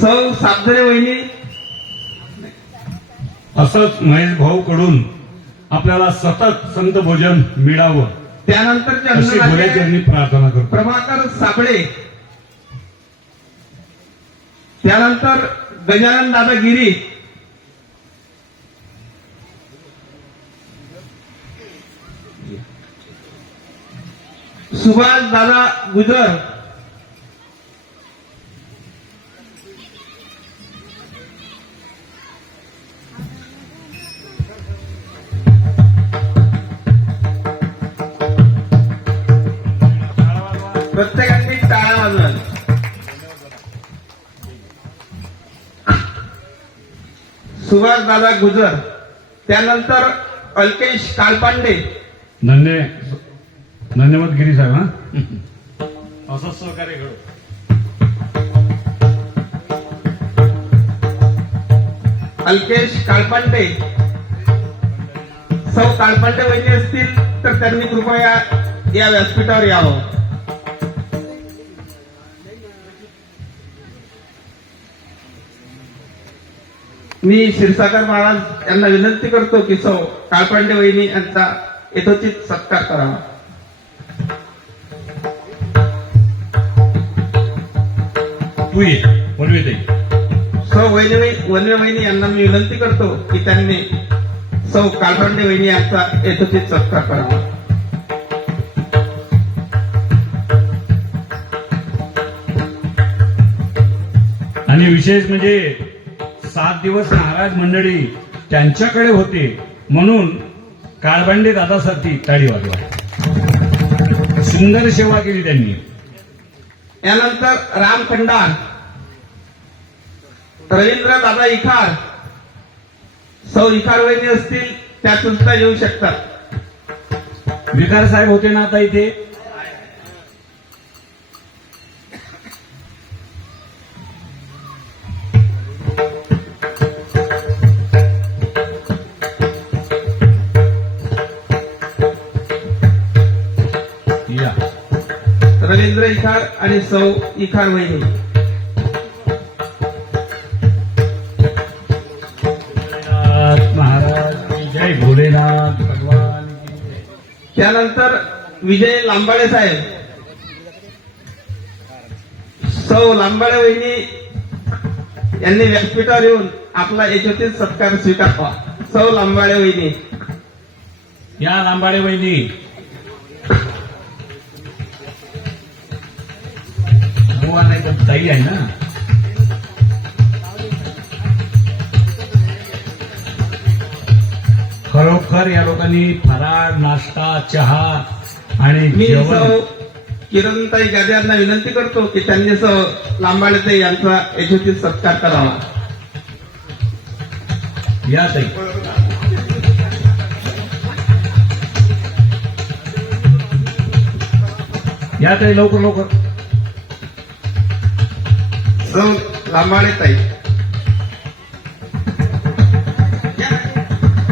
सौ साबदरे वहिनी. असंच महेश भाऊ कडून आपल्याला सतत संत भोजन मिळावं त्यानंतरचे अशी अन्नदाते भोलेचरणी प्रार्थना करतो. प्रभाकर साबळे. त्यानंतर गजानन दादा गिरी. सुभाष दादा गुजर. प्रत्येकाने टाळा वाजवा. सुभाष दादा गुजर. त्यानंतर अल्केश कालपांडे. धन्यवाद गिरी साहेब. हा असंच सहकार्य घडो. अल्केश कालपांडे. सौ कालपांडे वहिनी असतील तर त्यांनी कृपया या व्यासपीठावर यावं. मी क्षीरसागर महाराज यांना विनंती करतो की सौ कालपांडे वहिनी यांचा यथोचित सत्कार करावा. तू ये वनवेताई. सौ वनवे वहिनी यांना मी विनंती करतो की त्यांनी सौ कालपांडे वहिनी यांचा यथोचित सत्कार करावा. आणि विशेष म्हणजे 7 दिवस महाराज मंडळी त्यांच्याकडे होते म्हणून काळबांडे दादासाठी टाळी वाजवा. सुंदर सेवा केली त्यांनी. यानंतर राम खंडार. रवींद्र दादा इखार. सौ इखार वहिनी असतील त्या सुद्धा येऊ शकतात. विकार साहेब होते ना आता इथे. या रवींद्र इखार आणि सौ इखार वहिनी. महाराज जय भोलेनाथ भगवान की जय. त्यानंतर विजय लांबाळे साहेब. सौ लांबाळे वहिनी यांनी व्यासपीठावर येऊन आपला यशोचित सत्कार स्वीकारावा. सौ लांबाळे वहिनी. या लांबाडे वहिनी. नाही तर ताई आहे ना. खरोखर या लोकांनी फराळ नाश्ता चहा आणि मी जेवण. सौ किरणताई गादे यांना विनंती करतो की त्यांनी सौ लांबाळेताई यांचा यशोचित सत्कार करावा. या ताई. या ताई लवकर लवकर. सौ लांबाळेताई.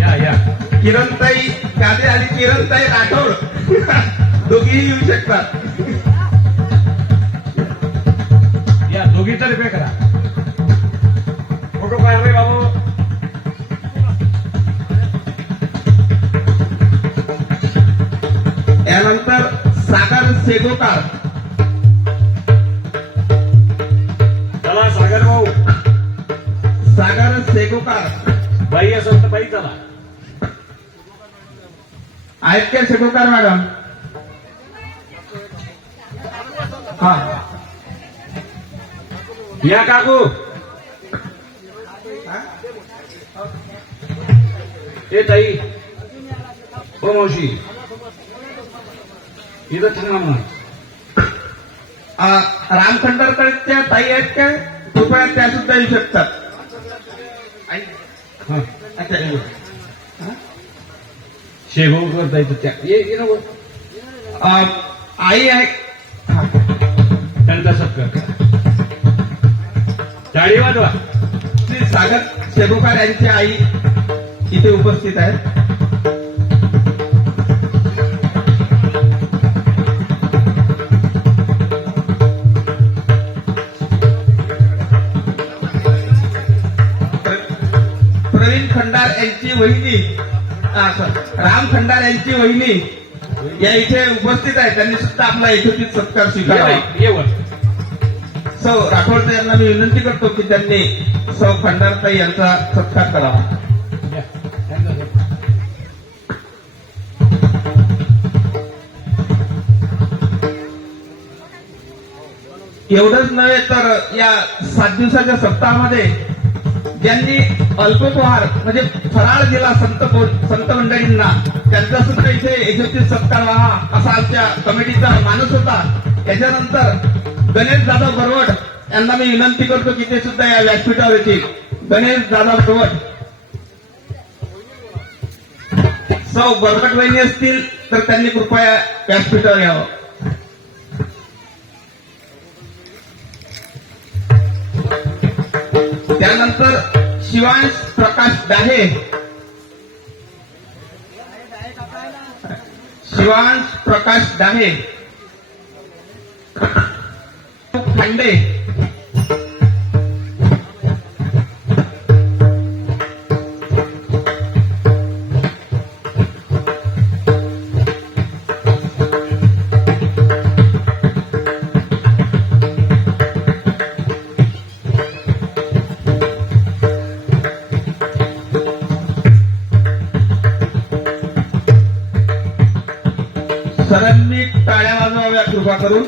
या या. किरणताई गादे आणि किरणताई राठोड दोघेही येऊ शकतात. या दोघी तर्फे करा. फोटो काय रे बाबू. यानंतर सागर सेगोकार. चला सागर भाऊ. सागर सेगोकार बाई असेल तर बाई चला. आहेत का सेगोकार मॅडम? हा या काकू. ए ताई. हो मावशी. इथं थांबा म्हणा. रामखंडरकडच्या ताई आहेत का? कृपया त्या सुद्धा येऊ शकतात. हा. अच्छा, येऊ. शेभाऊ करता येतं त्या. ये नको. आई आहे. त्यांचा सत्कार. टाळी वाजवा. श्री सागर सेगोकार यांची आई इथे उपस्थित आहेत. खंडार यांची वहिनी राम खंडार यांची वहिनी या इथे उपस्थित आहे. त्यांनी सुद्धा आपला यथोचित सत्कार स्वीकारावा. सौ राठोड यांना मी विनंती करतो की त्यांनी सौ खंडारताई यांचा सत्कार करावा. एवढंच नव्हे तर या 7 दिवसाच्या सप्ताहामध्ये ज्यांनी अल्पोपहार म्हणजे फराळ दिला संत मंडळींना, त्यांचा सुद्धा इथे यशस्वी सत्कार व्हावा असा आमच्या कमिटीचा मानस होता. याच्यानंतर गणेश दादा बरवट यांना मी विनंती करतो की ते सुद्धा या व्यासपीठावर येतील. गणेश दादा बरवट, सौ बरवट वहिनी असतील तर त्यांनी कृपया व्यासपीठावर यावं. त्यानंतर शिवांश प्रकाश डाहे, शिवांश प्रकाश डाहे, खांडे, सरांनी टाळ्या वाजवाव्या कृपा करून.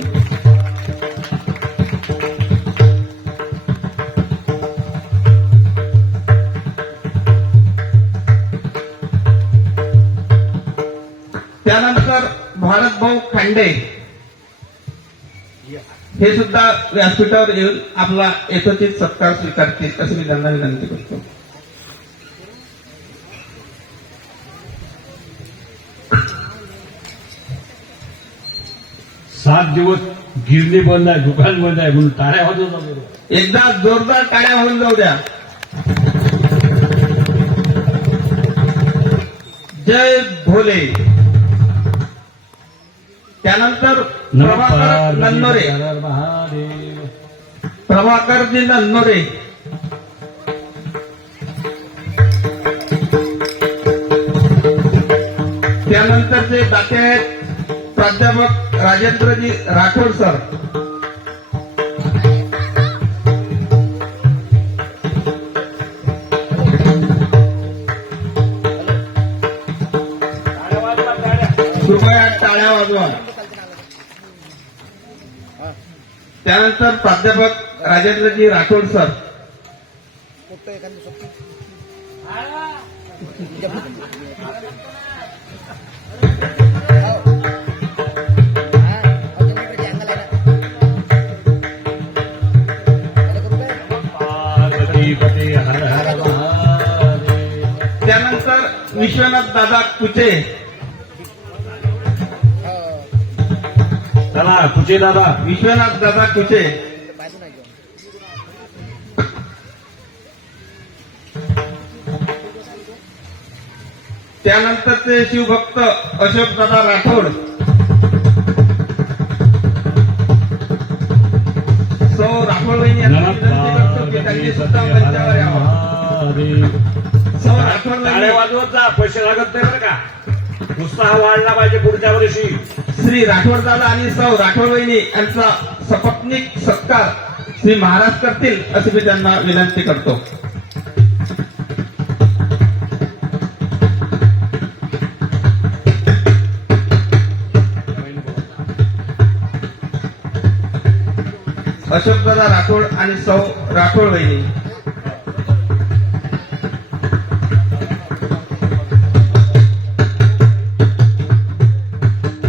त्यानंतर भारतभाऊ खांडे हे सुद्धा व्यासपीठावर येऊन आपला यथोचित सत्कार स्वीकारतील असं मी त्यांना विनंती करतो. सात दिवस गिरणी बंद आहे, दुकान बंद आहे म्हणून टाळ्या वाजवतात. एकदा जोरदार टाळ्या होऊन जाऊ द्या. जय भोले. त्यानंतर प्रभाकर नन्नोरे, महादेव. प्रभाकरजी नन्नोरे, त्यानंतरचे दाते आहेत प्राध्यापक राजेंद्रजी राठोड सर. कृपया टाळ्या वाजवा. त्यानंतर प्राध्यापक राजेंद्रजी राठोड सर. त्यानंतर विश्वनाथ दादा कुचे. चला कुचे दादा. विश्वनाथ दादा कुचे. त्यानंतरचे शिवभक्त अशोक दादा राठोड. सौ राठोड वहिनी यांना विनंती करतो की त्यांनी सुद्धा मंचावर यावं. सौ राठोड टाळ्या वहिनी, वाजवत जा, पैसे लागत नाही बरं का. उत्साह वाढला पाहिजे पुढच्या वर्षी. श्री राठोड दादा आणि सौ राठोड वहिनी यांचा सपत्नीक सत्कार श्री महाराज करतील अशी मी त्यांना विनंती करतो. अशोकदादा राठोड आणि सौ राठोड वहिनी.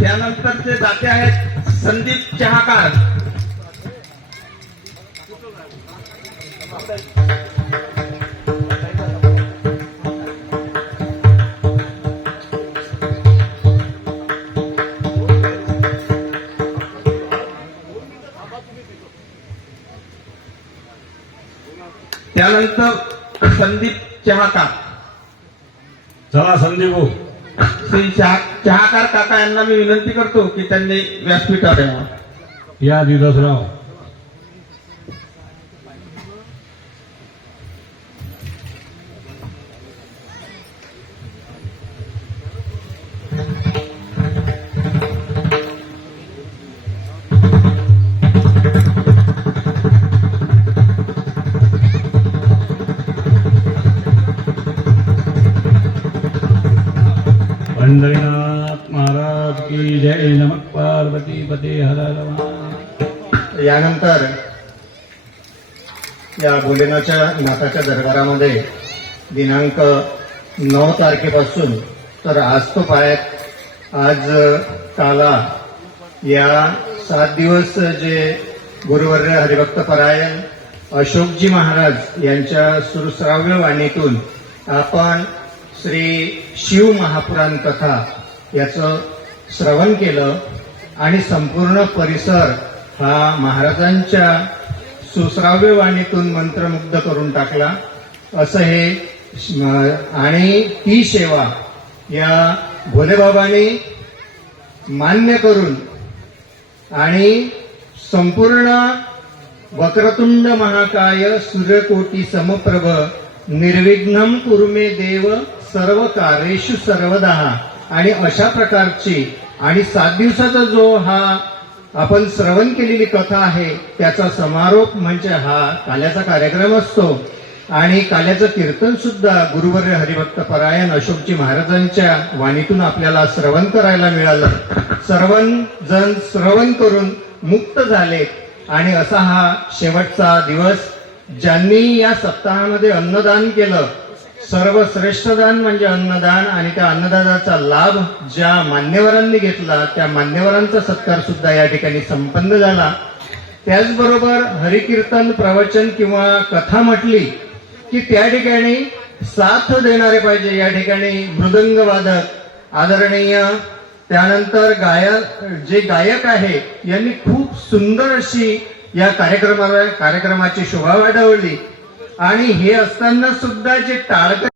त्यानंतरचे दाते आहेत संदीप चहाकार. त्यानंतर संदीप चहाकार. चला संदीप भाऊ. श्री चहाकार काका यांना मी विनंती करतो की त्यांनी व्यासपीठावर यावं. या दिवसराव. जय नमः पार्वती पते हर हर महादेव. यानंतर या भोलेनाथच्या दरबारामध्ये दिनांक 9 तारखेपासून तर आज तो पायात आज काला या 7 दिवस जे गुरुवर्य हरिभक्त परायण अशोकजी महाराज यांच्या सुश्राव्य वाणीतून आपण श्री शिव महापुराण कथा याचं श्रवण केलं आणि संपूर्ण परिसर हा महाराजांच्या सुश्राव्य वाणीतून मंत्रमुग्ध करून टाकला. असं हे आणि ती सेवा या भोलेबाबांनी मान्य करून आणि संपूर्ण वक्रतुंड महाकाय सूर्यकोटी समप्रभ निर्विघ्नं कुरु मे देव सर्व कार्येषु सर्वदा आणि अशा प्रकारची आणि 7 दिवसाचा जो हा आपण श्रवण केलेली कथा आहे त्याचा समारोप म्हणजे हा काल्याचा कार्यक्रम असतो. आणि काल्याचं कीर्तन सुद्धा गुरुवर्य हरिभक्त परायण अशोकजी महाराजांच्या वाणीतून आपल्याला श्रवण करायला मिळालं. सर्वजण श्रवण करून मुक्त झाले आणि असा हा शेवटचा दिवस. ज्यांनी या सप्ताहामध्ये अन्नदान केलं, सर्वश्रेष्ठ दान म्हणजे अन्नदान, आणि त्या अन्नदानाचा लाभ ज्या मान्यवरांनी घेतला त्या मान्यवरांचा सत्कार सुद्धा या ठिकाणी संपन्न झाला. त्याचबरोबर हरिकीर्तन प्रवचन किंवा कथा म्हटली की त्या ठिकाणी साथ देणारे पाहिजे. या ठिकाणी मृदंग वादक आदरणीय, त्यानंतर जे गायक आहे यांनी खूप सुंदर अशी या कार्यक्रमाची शोभा वाढवली. आणि हे असताना सुद्धा जे टाळकं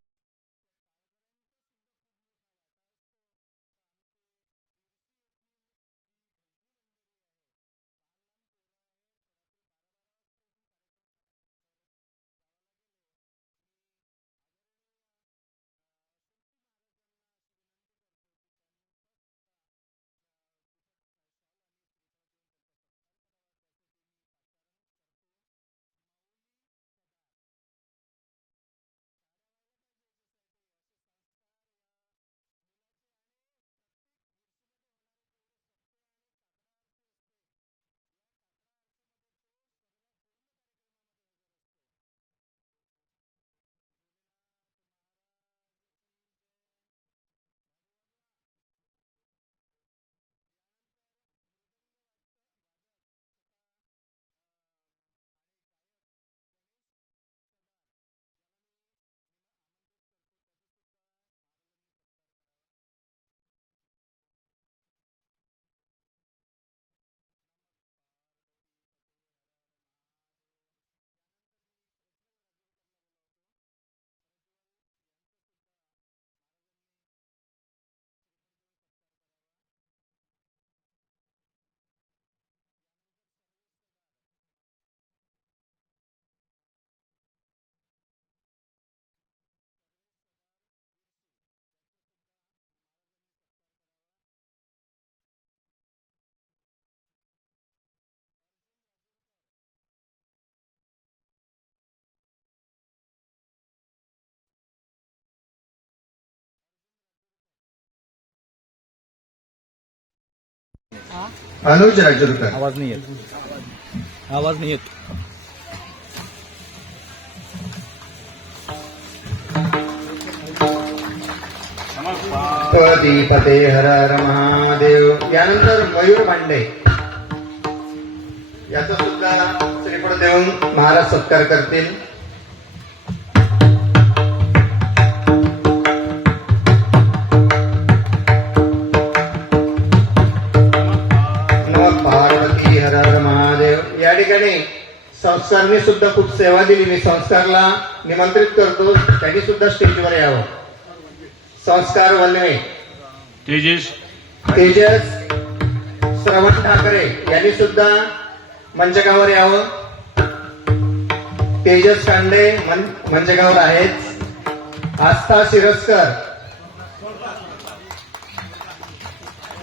अनुज राजूरकर. आवाज नहीं है, आवाज नहीं है. पते हर हर महादेव. यानंतर मयूर भांडे याचा सुद्धा श्रीफळ देऊन महाराज सत्कार करतील. पार्वती हर हर महादेव. या ठिकाणी संस्कारने सुद्धा खूप सेवा दिली. मी संस्कारला निमंत्रित करतो, त्यांनी सुद्धा स्टेजवर यावं. संस्कार वल्लवे, तेजस तेजस श्रवण ठाकरे यांनी सुद्धा मंचकावर यावं. तेजस कांडे मंचकावर आहेत. आस्था शिरस्कर,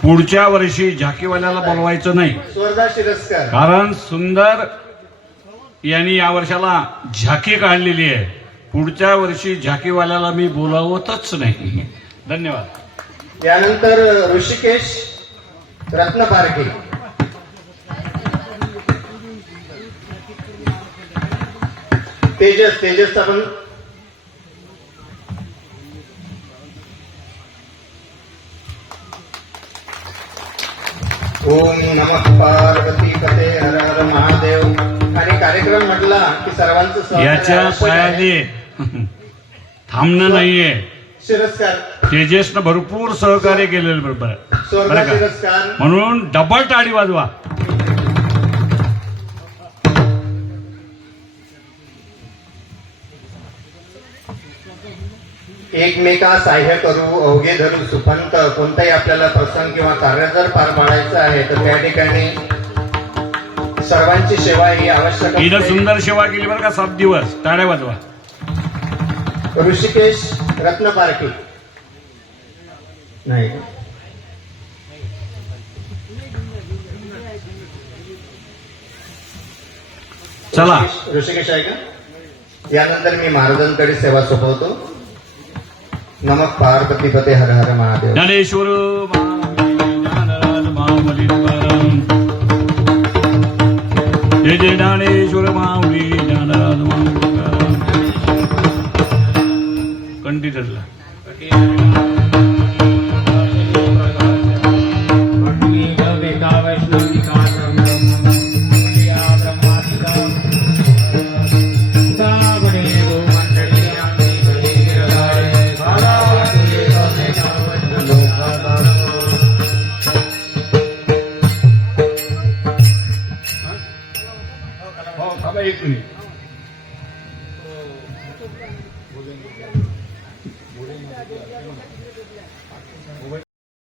पुढच्या वर्षी झाकीवाल्याला बोलवायचं नाही, स्वर्धा शिरस्कर, कारण सुंदर यांनी या वर्षाला झाकी काढलेली आहे. पुढच्या वर्षी झाकीवाल्याला मी बोलावतच नाही. धन्यवाद. यानंतर ऋषिकेश रत्न पारखे, तेजसचा पण ओम नमः पार्वती पते हर हर महादेव. आणि कार्यक्रम म्हटला की सर्वांचं सहकार्य याच्या आवश्यक आहे. पायाने थांबणं नाहीये. शिरस्कार, तेजसनं भरपूर सहकार्य केलेलं बरोबर आहे. स्वर्ग बरं का? शिरस्कार. म्हणून डबल टाळी वाजवा. एकमेका साह्य करू, अवघे धरू सुपंत. कोणताही आपल्याला प्रसंग किंवा कार्य जर पार पाडायचं आहे तर त्या ठिकाणी सर्वांची सेवा ही आवश्यक हिनं असते. सुंदर सेवा केली बरं का. 7 दिवस टाळ्या वाजवा. ऋषिकेश रत्न पारखे नाही, चला ऋषिकेश आहे का? यानंतर मी महाराजांकडे सेवा सोपवतो. नमः पार्वती पते हर हर महादेव. ज्ञानेश्वर माऊली तुकाराम. जय जय ज्ञानेश्वर माऊली ज्ञानराज माऊली तुकाराम. कंटिन्यूला एक मिनिट.